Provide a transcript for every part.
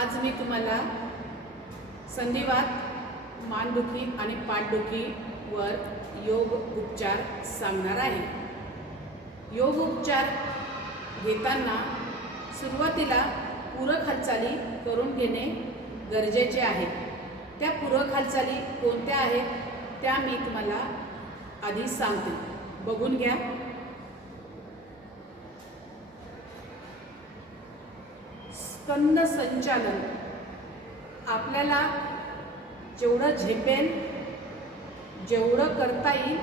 आज मी तुम्हाला संधिवात, मानदुखी आणि पाठदुखीवर योग उपचार सांगणार आहे। योग उपचार घेताना सुरुवातीला पूरक हालचाली करून घेणे गरजेचे आहे। त्या पूरक हालचाली कोणत्या आहेत त्या मी तुम्हाला आधी सांगते, बघून घ्या। स्कंद संचालन, आपल्याला जेवढं झेपेल जेवढं करता येईल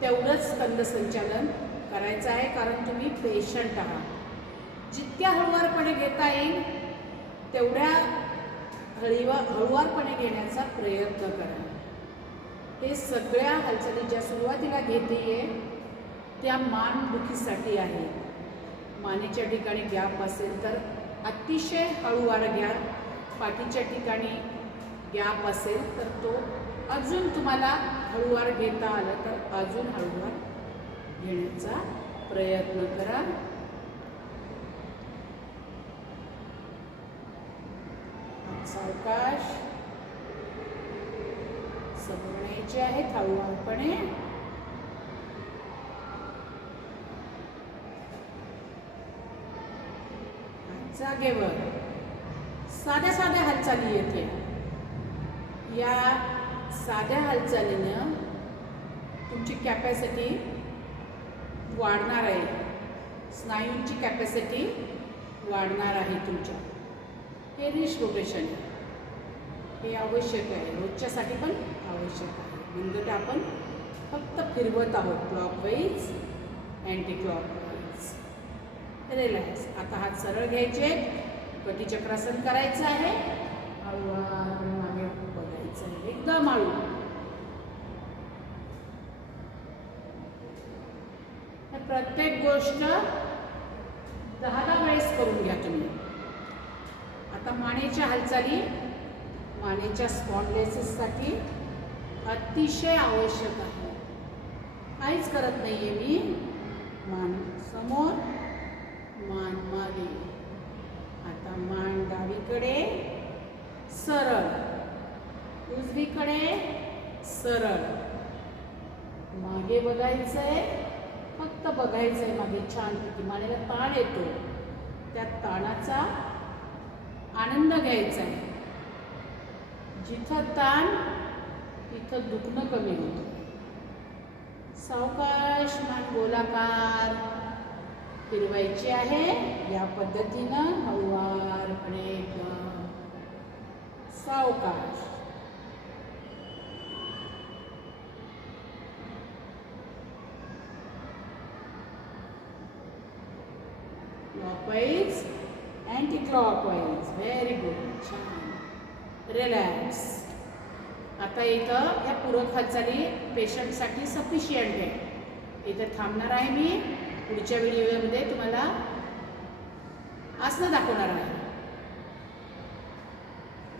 तेवढंच स्कंद संचालन करायचं आहे, कारण तुम्ही पेशंट आहात। जितक्या हळुवारपणे घेता येईल तेवढ्या हळुवारपणे घेण्याचा प्रयत्न करा। हे सगळ्या हालचाली ज्या सुरुवातीला घेते त्या मानदुखीसाठी आहे। मानेच्या ठिकाणी गॅप असेल तर अतिशय हळूवार घ्या, पाठीच्या ठिकाणी गॅप असेल तर तो अजून तुम्हाला हळूवार घेता आलं तर अजून हळूवार घेण्याचा प्रयत्न करा। सावकाश समजण्याचे आहेत हळूवारपणे। जागेवर साध्या साध्या हालचाली येते। या साध्या हालचालीनं तुमची कॅपॅसिटी वाढणार आहे, स्नायूंची कॅपॅसिटी वाढणार आहे तुमच्या। हे रिस्ट रोटेशन हे आवश्यक आहे, रोजच्यासाठी पण आवश्यक आहे। मनगट आपण फक्त फिरवत आहोत, क्लॉकवाईज अँटी क्लॉकवाईज। रिलॅक्स। आता हात सरळ घ्यायचे, कटीचक्रासन करायचं आहे, हळूवार मागे बघायचं आहे, एकदम हळू। प्रत्येक गोष्ट 10 वेळेस करून घ्या तुम्ही। आता मानेच्या हालचाली मानेच्या स्पॉन्डिलोसिससाठी अतिशय आवश्यक आहे। काहीच करत नाहीये मी, मान समोर मान मागे। आता मान डावीकडे सरळ, उजवीकडे सरळ, मागे बघायचंय, फक्त बघायचंय मागे। छान पैकी मानेला ताण येतो, त्या ताणाचा आनंद घ्यायचा आहे। जिथं ताण तिथं दुखणं कमी होतं। सावकाश मान गोलाकार फिरवायची आहे, या पद्धतीनं हळूवारपणे सावकाश। Clockwise anti clockwise, very good, छान। रिलॅक्स। आता इथं या पूरक हालचाली पेशंटसाठी सफिशियंट आहे। इथं थांबणार आहे मी, पुढच्या व्हिडिओमध्ये तुम्हाला आसनं दाखवणार आहे।